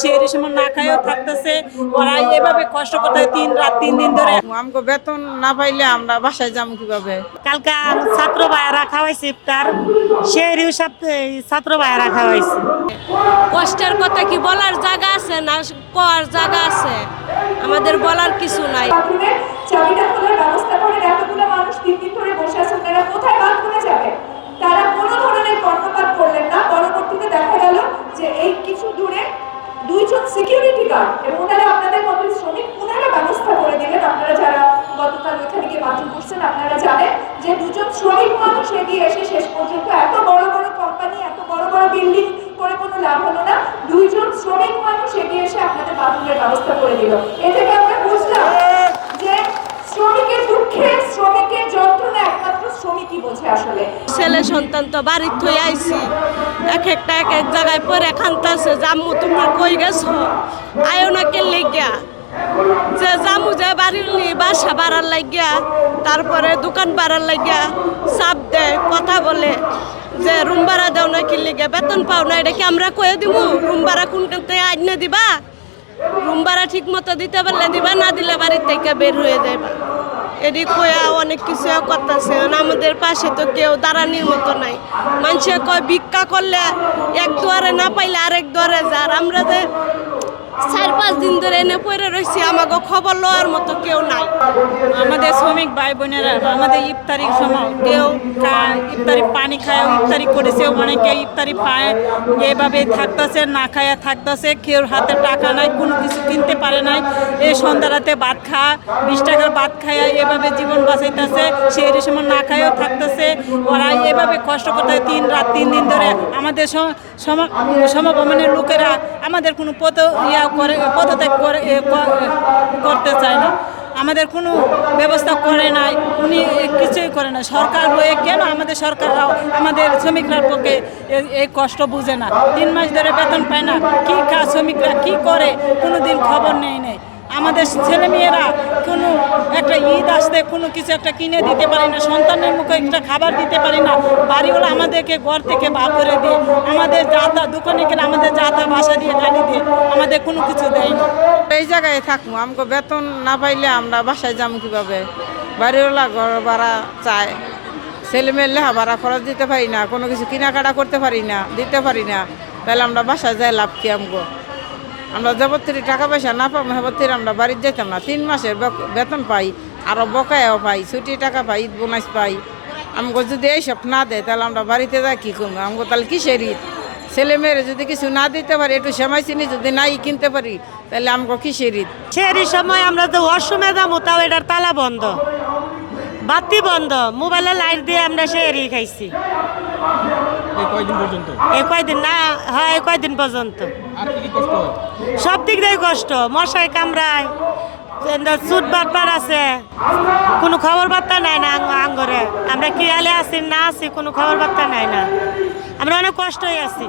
সে সময় না খায়ও থাকতেছে। ওরা এভাবে কষ্ট করতে 3 দিন ধরে। আমাকে বেতন না পাইলে আমরা বাসায় যাবো কিভাবে? কালকে ছাত্র ভাইয়েরা খাওয়াইছে ইফতার, সেই হিসাব ছাত্র ভাইয়েরা খাওয়াইছে। কষ্টের কথা কি বলার জায়গা আছে না কর জায়গা আছে, আমাদের বলার কিছু নাই। চাবিটা খোলার ব্যবস্থা করেন, এতগুলো মানুষ 3 দিন ধরে বসে আছেন, তারা কোথায় বাথরুমে যাবে? তারা কোনো ধরনের কর্ণপাত করলেন না। পরবর্তীতে দেখা গেল যে এই কিছু দূরে 2জন সিকিউরিটি গার্ড এবং ওনারা আপনাদের মতো শ্রমিক, ওনারা ব্যবস্থা করে দিলেন। আপনারা যারা গতকাল ওখানে গিয়ে বাথরুম করছেন আপনারা জানেন যে 2জন শ্রমিক মানুষ এগিয়ে এসে শেষ পর্যন্ত এত বড় বড় কোম্পানি, এত বড় বড় বিল্ডিং করে কোনো লাভ হলো না। 2জন শ্রমিক মানুষ এগিয়ে এসে আপনাদের বাথরুমের ব্যবস্থা করে দিল। এ থেকে আমরা বুঝলাম যে শ্রমিকের দুঃখে, শ্রমিকের যন্ত্রণা একমাত্র শ্রমিকই বোঝে আসলে। ছেলে সন্তান তো বাড়ির থই আইছি, এক একটা এক এক জায়গায় পরে খান্তাছে, জাম্মু তুমি কই গেছো, আয়ো না কে লেগিয়া যে জামু যে বাড়ির বাসা বাড়ার লাগিয়া, তারপরে দোকান বাড়ার লাগিয়া চাপ দেয়, কথা বলে যে রুম ভাড়া দেও না কি লেগে, বেতন পাও না, এটা কি আমরা কয়ে দিব? রুম ভাড়া কোনখানতে আইনে দিবা? রুম ভাড়া ঠিক মতো দিতে পারলে দিবা, না দিলে বাড়ির থেকে বের হয়ে যাবা। এটি কয়া অনেক কিছু করতেছে। আমাদের পাশে তো কেউ দাঁড়ানির মতো নাই। মানুষে কয় ভিক্ষা করলে এক দুয়ারে না পাইলে আরেক দুয়ারে যার, আমরা যে 4-5 দিন ধরে এনে পড়ে রয়েছি, আমাকে খবর লওয়ার মতো কেউ নাই। আমাদের শ্রমিক ভাই বোনেরা আমাদের ইফতারির সময় কেউ ইফতারি পানি খায়, ইফতারি করেছে, অনেকে ইফতারি পায়, এভাবে থাকতেছে, না খায়া থাকতেছে, কেউ হাতে টাকা নাই, কোনো কিছু কিনতে পারে নাই। এই সন্ধ্যা রাতে ভাত খা, 20 টাকার ভাত খায়া এভাবে জীবন বাঁচাইতেছে, সে সময় না খায়ও থাকতেছে। ওরা এভাবে কষ্ট করতে 3 দিন ধরে। আমাদের সমভূমির লোকেরা আমাদের কোনো পদত্যাগ করতে চায় না, আমাদের কোনো ব্যবস্থা করে নাই, উনি কিছুই করে না। সরকার হয়ে কেন আমাদের সরকাররাও আমাদের শ্রমিকরার পক্ষে এই কষ্ট বুঝে না? 3 মাস ধরে বেতন পায় না, কি শ্রমিকরা কি করে কোনো দিন খবর নেই। আমাদের ছেলেমেয়েরা কোনো একটা ঈদ আসতে কোনো কিছু একটা কিনে দিতে পারি না, সন্তানের মুখে একটা খাবার দিতে পারি না। বাড়িওয়ালা আমাদেরকে ঘর থেকে বার করে দিয়ে, আমাদের যাতা দোকানে গেলে আমাদের যাতা বাসা দিয়ে গাড়ি দিয়ে, আমাদের কোনো কিছু দেয় না। এই জায়গায় থাকবো, আমাকে বেতন না পাইলে আমরা বাসায় যাবো কিভাবে? বাড়িওয়ালা ঘর ভাড়া চায়, ছেলেমেয়ের লেখা ভাড়া খরচ দিতে পারি না, কোনো কিছু কেনাকাটা করতে পারি না, দিতে পারি না, তাহলে আমরা বাসায় যাই লাভ কি? আমরা যাবতীয় টাকা পয়সা না পাবো, যাবতীয় আমরা বাড়িতে যেতাম না। 3 মাসের বেতন পাই, আরও বকায়াও পাই, ছুটি টাকা পাই, ঈদ বোনাস পাই। আমাকে যদি এইসব না দেয় তাহলে আমরা বাড়িতে যাই কী করবো? আমাকে তাহলে কিসের ঈদ? ছেলে মেয়েরা যদি কিছু না দিতে পারি, একটু সেমাই চিনি যদি নাই কিনতে পারি, তাহলে আমাকে কিসের ঈদ? সেই সময় আমরা তো অসময় যাবো, তাও এটার তালা বন্ধ, বাতি বন্ধ, মোবাইলে লাইট দিয়ে আমরা সেই খাইছি। এই কয়দিন না হয়, কয়দিন পর্যন্ত সব দিক দিয়ে কষ্ট। মশাই কামড়ায়, চুট বাটবার আছে, কোনো খবর বার্তা নাই না আঙ্গরে। আমরা কি আলে আছি না আছি, কোনো খবর বার্তা নাই না, আমরা অনেক কষ্টই আছি।